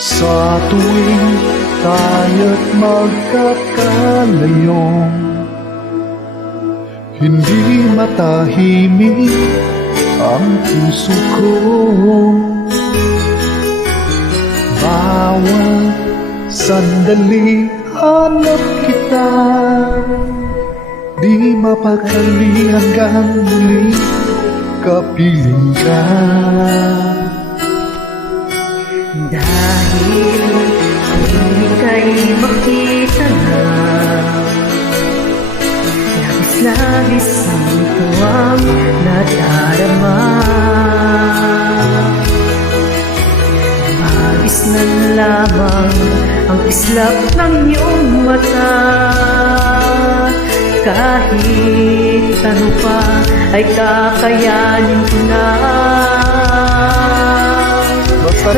Sa tuwing tayo't magkakalayo, hindi matahimik ang puso ko. Bawat sandali hanap kita, di mapakali hanggang muli kapiling ka. Dahil kung ika'y makita na, labis-labis ito ang nadarama. Mabis na lamang ang islap ng iyong mata. Kahit ano pa ay kakayanin ko na.